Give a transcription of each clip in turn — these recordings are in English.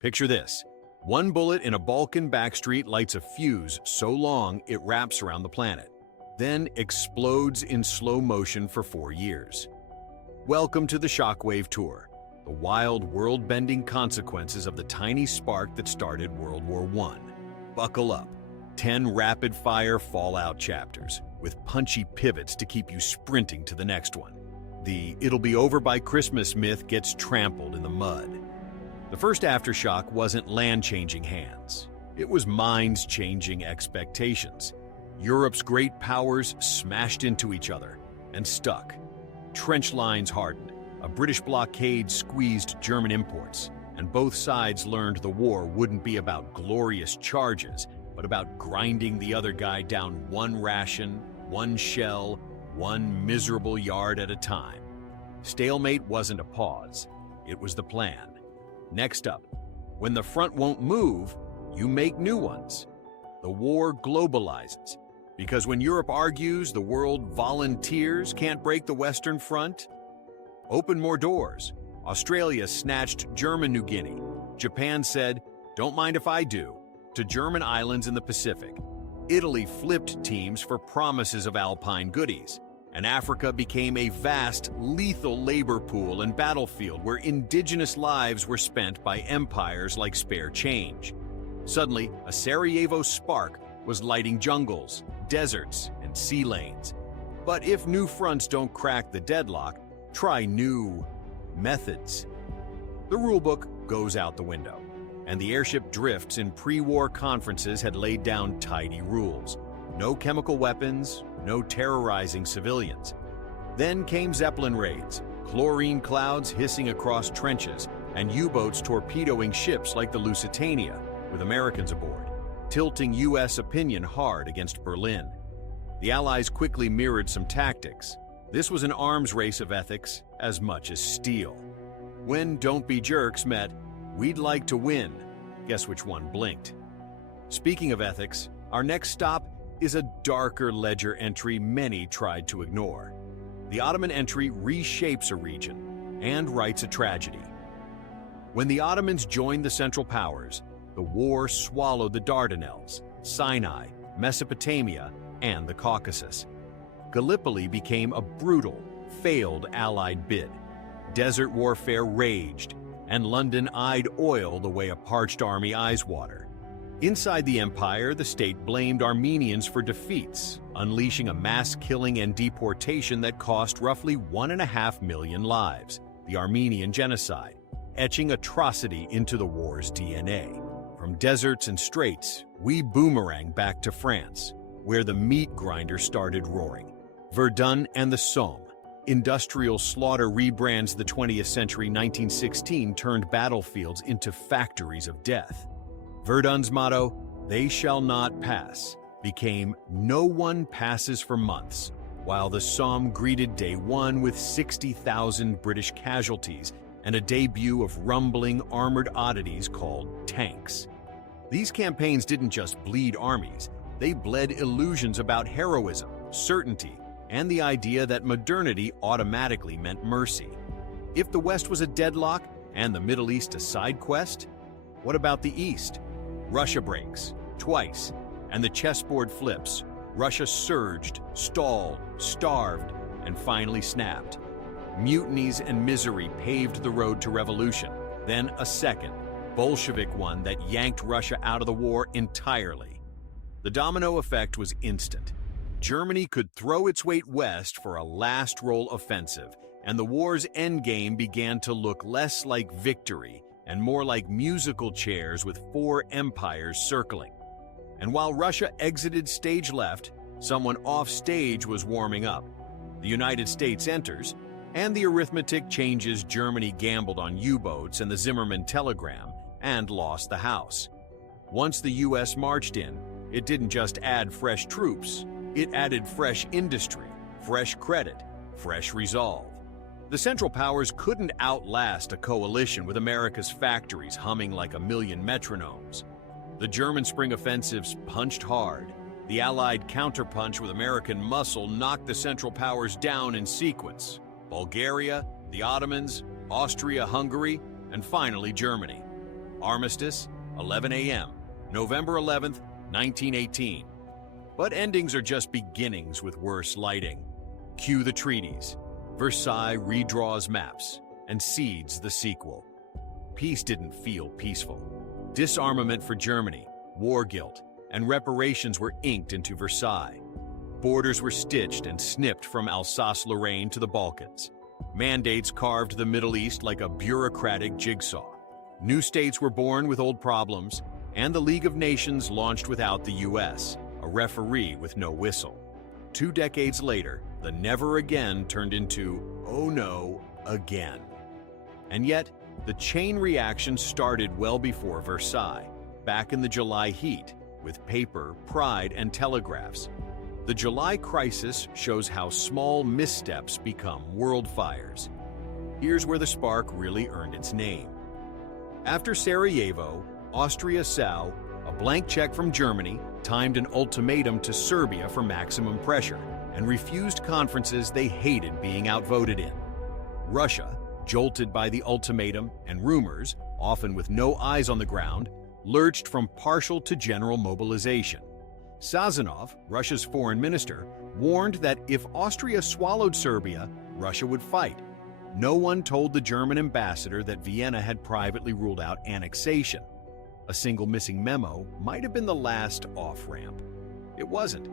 Picture this. One bullet in a Balkan backstreet lights a fuse so long it wraps around the planet, then explodes in slow motion for 4 years. Welcome to the Shockwave Tour, the wild, world-bending consequences of the tiny spark that started World War I. Buckle up. 10 rapid-fire Fallout chapters, with punchy pivots to keep you sprinting to the next one. The "it'll be over by Christmas" myth gets trampled in the mud. The first aftershock wasn't land-changing hands. It was minds-changing expectations. Europe's great powers smashed into each other and stuck. Trench lines hardened, a British blockade squeezed German imports, and both sides learned the war wouldn't be about glorious charges, but about grinding the other guy down one ration, one shell, one miserable yard at a time. Stalemate wasn't a pause, it was the plan. Next up, when the front won't move, you make new ones. The war globalizes, because when Europe argues the world volunteers can't break the Western Front. Open more doors. Australia snatched German New Guinea. Japan said, "Don't mind if I do," to German islands in the Pacific. Italy flipped teams for promises of alpine goodies. And Africa became a vast, lethal labor pool and battlefield where indigenous lives were spent by empires like spare change. Suddenly, a Sarajevo spark was lighting jungles, deserts, and sea lanes. But if new fronts don't crack the deadlock, try new methods. The rulebook goes out the window, and the airship drifts in pre-war conferences had laid down tidy rules. No chemical weapons, no terrorizing civilians. Then came Zeppelin raids, chlorine clouds hissing across trenches, and U-boats torpedoing ships like the Lusitania, with Americans aboard, tilting U.S. opinion hard against Berlin. The Allies quickly mirrored some tactics. This was an arms race of ethics as much as steel. When "don't be jerks" met "we'd like to win," guess which one blinked? Speaking of ethics, our next stop is a darker ledger entry many tried to ignore. The Ottoman entry reshapes a region and writes a tragedy. When the Ottomans joined the Central Powers, the war swallowed the Dardanelles, Sinai, Mesopotamia, and the Caucasus. Gallipoli became a brutal, failed Allied bid. Desert warfare raged, and London eyed oil the way a parched army eyes water. Inside the empire, the state blamed Armenians for defeats, unleashing a mass killing and deportation that cost roughly 1.5 million lives, the Armenian Genocide, etching atrocity into the war's DNA. From deserts and straits, we boomerang back to France, where the meat grinder started roaring. Verdun and the Somme. Industrial slaughter rebrands the 20th century. 1916 turned battlefields into factories of death. Verdun's motto, "They shall not pass," became "No one passes for months," while the Somme greeted day one with 60,000 British casualties and a debut of rumbling armored oddities called tanks. These campaigns didn't just bleed armies, they bled illusions about heroism, certainty, and the idea that modernity automatically meant mercy. If the West was a deadlock and the Middle East a side quest, what about the East? Russia breaks, twice, and the chessboard flips. Russia surged, stalled, starved, and finally snapped. Mutinies and misery paved the road to revolution. Then a second, Bolshevik one that yanked Russia out of the war entirely. The domino effect was instant. Germany could throw its weight west for a last-roll offensive, and the war's endgame began to look less like victory and more like musical chairs with 4 empires circling. And while Russia exited stage left, someone off stage was warming up. The United States enters, and the arithmetic changes. Germany gambled on U-boats and the Zimmermann telegram, and lost the House. Once the U.S. marched in, it didn't just add fresh troops, it added fresh industry, fresh credit, fresh resolve. The Central Powers couldn't outlast a coalition with America's factories humming like a million metronomes. The German spring offensives punched hard. The Allied counterpunch with American muscle knocked the Central Powers down in sequence: Bulgaria, the Ottomans, Austria-Hungary, and finally Germany. Armistice, 11 a.m., November 11th, 1918. But endings are just beginnings with worse lighting. Cue the treaties. Versailles redraws maps and seeds the sequel. Peace didn't feel peaceful. Disarmament for Germany, war guilt, and reparations were inked into Versailles. Borders were stitched and snipped from Alsace-Lorraine to the Balkans. Mandates carved the Middle East like a bureaucratic jigsaw. New states were born with old problems, and the League of Nations launched without the U.S., a referee with no whistle. 2 decades later, the never again turned into, oh no, again. And yet, the chain reaction started well before Versailles, back in the July heat, with paper, pride, and telegraphs. The July crisis shows how small missteps become world fires. Here's where the spark really earned its name. After Sarajevo, Austria saw a blank check from Germany, timed an ultimatum to Serbia for maximum pressure, and refused conferences they hated being outvoted in. Russia, jolted by the ultimatum and rumors, often with no eyes on the ground, lurched from partial to general mobilization. Sazonov, Russia's foreign minister, warned that if Austria swallowed Serbia, Russia would fight. No one told the German ambassador that Vienna had privately ruled out annexation. A single missing memo might have been the last off-ramp. It wasn't,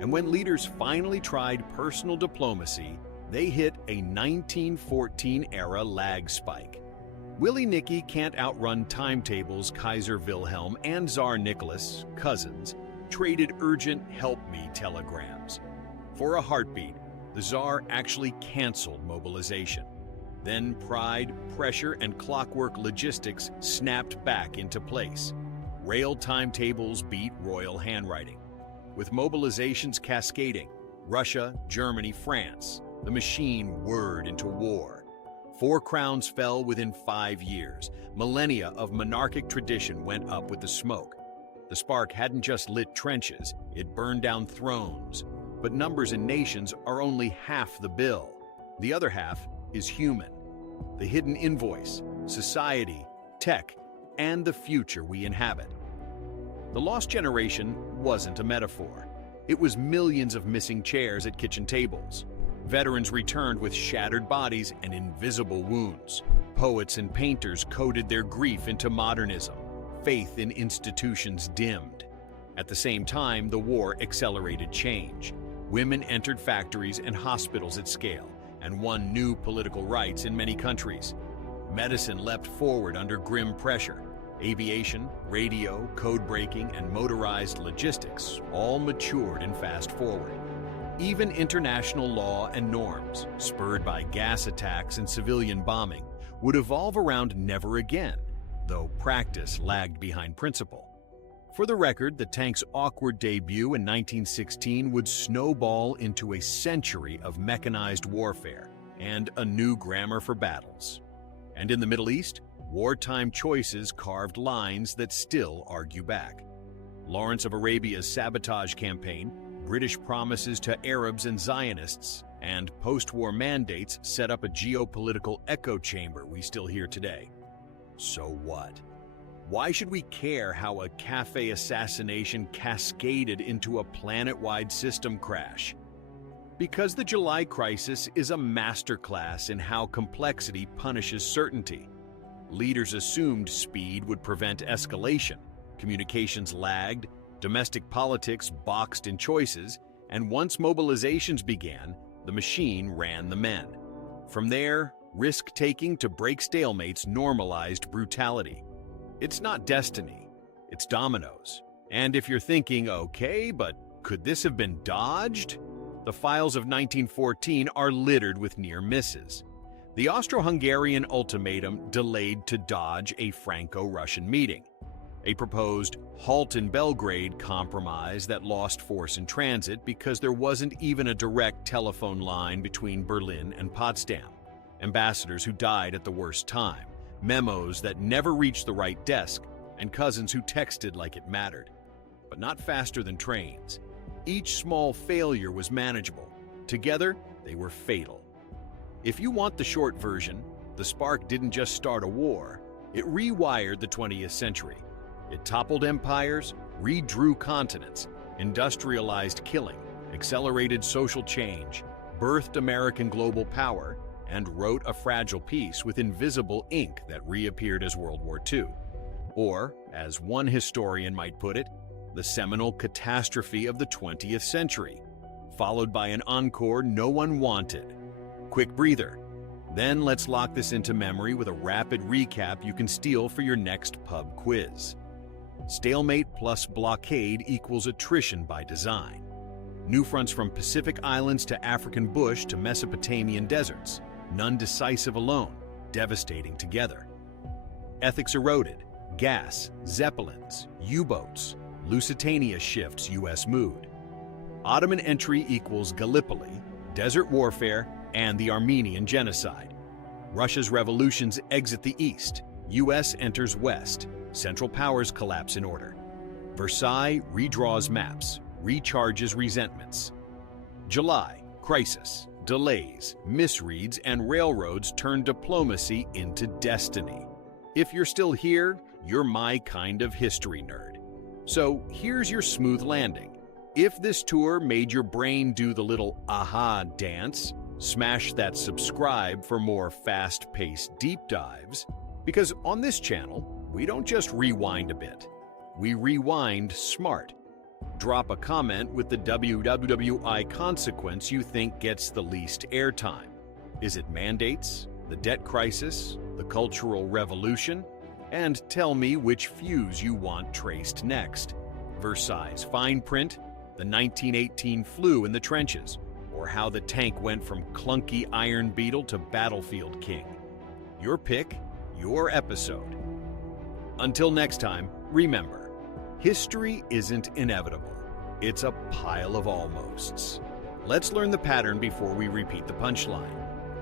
and when leaders finally tried personal diplomacy, they hit a 1914-era lag spike. Willie Nicky can't outrun timetables. Kaiser Wilhelm and Tsar Nicholas, cousins, traded urgent help-me telegrams. For a heartbeat, the Tsar actually canceled mobilization. Then pride, pressure, and clockwork logistics snapped back into place. Rail timetables beat royal handwriting. With mobilizations cascading, Russia, Germany, France, the machine whirred into war. 4 crowns fell within 5 years. Millennia of monarchic tradition went up with the smoke. The spark hadn't just lit trenches, it burned down thrones. But numbers and nations are only half the bill. The other half is human. The hidden invoice, society, tech, and the future we inhabit. The lost generation wasn't a metaphor. It was millions of missing chairs at kitchen tables. Veterans returned with shattered bodies and invisible wounds. Poets and painters coded their grief into modernism. Faith in institutions dimmed. At the same time, the war accelerated change. Women entered factories and hospitals at scale and won new political rights in many countries. Medicine leapt forward under grim pressure. Aviation, radio, code breaking, and motorized logistics all matured and fast forward. Even international law and norms, spurred by gas attacks and civilian bombing, would evolve around never again, though practice lagged behind principle. For the record, the tank's awkward debut in 1916 would snowball into a century of mechanized warfare and a new grammar for battles. And in the Middle East, wartime choices carved lines that still argue back. Lawrence of Arabia's sabotage campaign, British promises to Arabs and Zionists, and post-war mandates set up a geopolitical echo chamber we still hear today. So what? Why should we care how a cafe assassination cascaded into a planet-wide system crash? Because the July crisis is a masterclass in how complexity punishes certainty. Leaders assumed speed would prevent escalation. Communications lagged, domestic politics boxed in choices, and once mobilizations began, the machine ran the men. From there, risk-taking to break stalemates normalized brutality. It's not destiny, it's dominoes. And if you're thinking, okay, but could this have been dodged? The files of 1914 are littered with near misses. The Austro-Hungarian ultimatum delayed to dodge a Franco-Russian meeting. A proposed halt in Belgrade compromise that lost force in transit because there wasn't even a direct telephone line between Berlin and Potsdam. Ambassadors who died at the worst time. Memos that never reached the right desk, and cousins who texted like it mattered. But not faster than trains. Each small failure was manageable. Together, they were fatal. If you want the short version, the spark didn't just start a war, It rewired the 20th century. It toppled empires, redrew continents, industrialized killing, accelerated social change, birthed American global power, and wrote a fragile peace with invisible ink that reappeared as World War II. Or, as one historian might put it, the seminal catastrophe of the 20th century, followed by an encore no one wanted. Quick breather. Then let's lock this into memory with a rapid recap you can steal for your next pub quiz. Stalemate plus blockade equals attrition by design. New fronts from Pacific Islands to African bush to Mesopotamian deserts, none decisive alone, devastating together. Ethics eroded, gas, zeppelins, U-boats, Lusitania shifts U.S. mood. Ottoman entry equals Gallipoli, desert warfare, and the Armenian genocide. Russia's revolutions exit the east, U.S. enters west, Central Powers collapse in order. Versailles redraws maps, recharges resentments. July, crisis, delays, misreads, and railroads turn diplomacy into destiny. If you're still here, you're my kind of history nerd. So here's your smooth landing. If this tour made your brain do the little aha dance, smash that subscribe for more fast-paced deep dives, because on this channel, we don't just rewind a bit, we rewind smart. Drop a comment with the WWWI consequence you think gets the least airtime. Is it mandates, the debt crisis, the Cultural Revolution? And tell me which fuse you want traced next. Versailles fine print, the 1918 flu in the trenches, or how the tank went from clunky Iron Beetle to Battlefield King. Your pick, your episode. Until next time, remember, history isn't inevitable. It's a pile of almosts. Let's learn the pattern before we repeat the punchline.